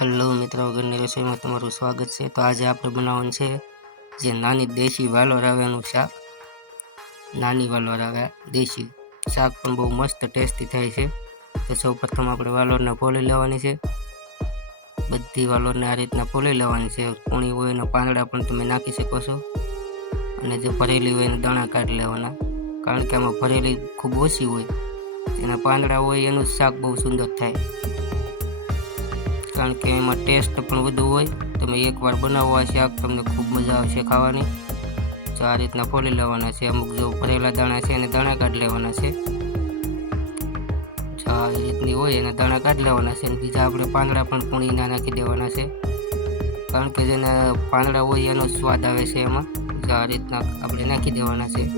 Hello મિત્રો વગરની રસોઈમાં તમારું સ્વાગત છે. તો આજે આપણે બનાવવાનું છે જે નાની દેશી વાલોર આવ્યાનું શાક. નાની વાલોર આવ્યા દેશી શાક પણ બહુ મસ્ત ટેસ્ટી થાય છે. તો સૌ પ્રથમ આપણે વાલોરને ફોલી લેવાની છે. બધી વાલોરને આ રીતના ફોલી લેવાની છે. કૂણી હોય એના પાંદડા પણ તમે નાખી શકો છો. અને જે ભરેલી હોય એને દાણા કાઢી લેવાના. કારણ કે આમાં ભરેલી ખૂબ ઓછી હોય. એના પાંદડા હોય એનું શાક બહુ સુંદર થાય. કારણ કે એમાં ટેસ્ટ પણ વધુ હોય. તમે એકવાર બનાવો આ શાક, તમને ખૂબ મજા આવશે ખાવાની. તો આ રીતના ફોલી લેવાના છે. અમુક જો ભરેલા દાણા છે એને દાણા કાઢી લેવાના છે. આ રીતની હોય એના દાણા કાઢી લેવાના છે અને બીજા આપણે પાંદડા પણ પૂણીના નાખી દેવાના છે. કારણ કે જેના પાંદડા હોય એનો સ્વાદ આવે છે એમાં. આ રીતના આપણે નાખી દેવાના છે.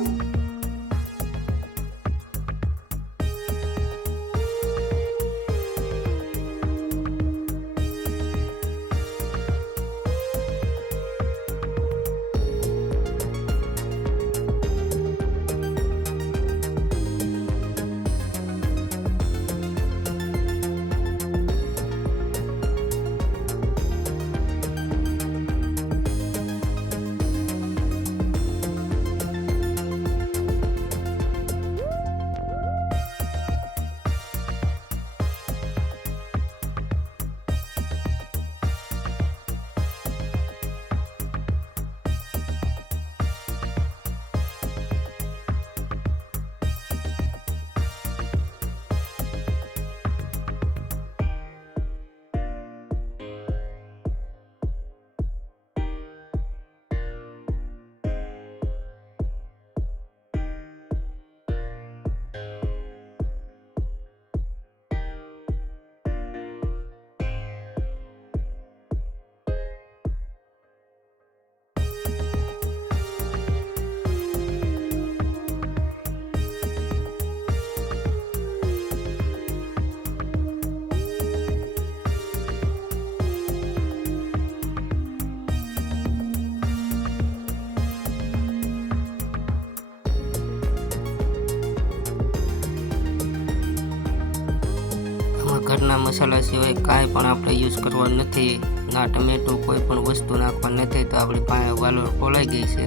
ઘરના મસાલા સિવાય કાંઈ પણ આપણે યુઝ કરવા નથી. ના ટમેટું કોઈ પણ વસ્તુ નાખવાની નથી તો આપણી પાસે વાલોર ફોલાઈ ગઈ છે.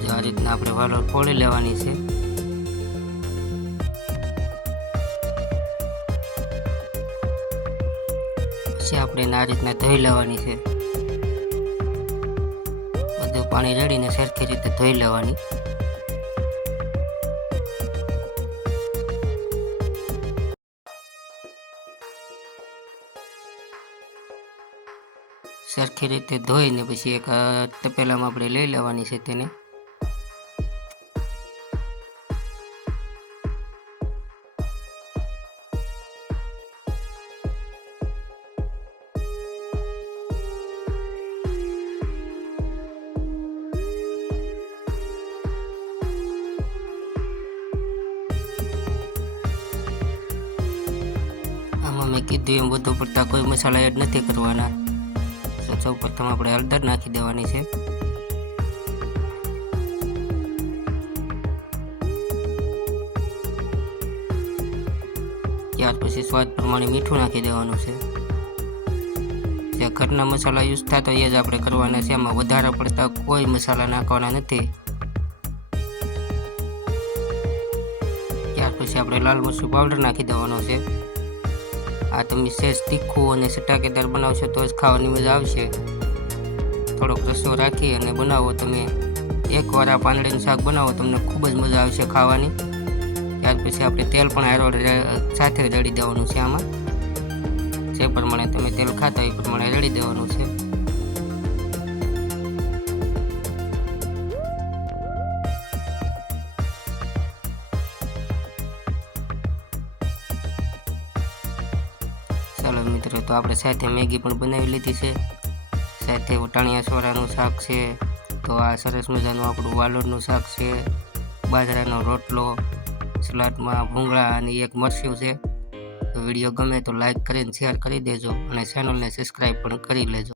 જો આ રીતના આપણે વાલોર ફોળી લેવાની છે. પછી આપણે આ રીતના ધોઈ લેવાની છે. બધું પાણી રેડીને સરખી રીતે ધોઈ લેવાની. સરખી રીતે ધોઈને પછી એક તપેલામાં આપણે લઈ લેવાની છે તેને. આમાં મેં કીધું એમ, વધુ પડતા કોઈ મસાલા એડ નથી કરવાના. સૌ પ્રથમ આપણે હળદર નાખી દેવાની છે. ત્યાર પછી સ્વાદ પ્રમાણે મીઠું નાખી દેવાનું છે. જે ઘરના મસાલા યુઝ થતા એ જ આપણે કરવાના છે. એમાં વધારે પડતા કોઈ મસાલા નાખવાના નથી. ત્યાર પછી આપણે લાલ મરચું પાવડર નાખી દેવાનો છે. આ તમે સહેજ તીખું અને સટાકેદાર બનાવશો તો જ ખાવાની મજા આવશે. થોડોક રસો રાખી અને બનાવો તમે. એકવાર આ પાંદડીનું શાક બનાવો, તમને ખૂબ જ મજા આવશે ખાવાની. ત્યાર પછી આપણે તેલ પણ હારો સાથે રેડી દેવાનું છે આમાં. જે પ્રમાણે તમે તેલ ખાતા એ પ્રમાણે રેડી દેવાનું છે. ચાલો મિત્રો, તો આપણે સાથે મેગી પણ બનાવી લીધી છે. સાથે વટાણિયા સોરાનું શાક છે. તો આ સરસ મજાનું આપણું વાલોડનું શાક છે. બાજરાનો રોટલો, સલાડમાં ભૂંગળા અને એક મરસ્યું છે. વીડિયો ગમે તો લાઈક કરીને શેર કરી દેજો અને ચેનલને સબસ્ક્રાઈબ પણ કરી લેજો.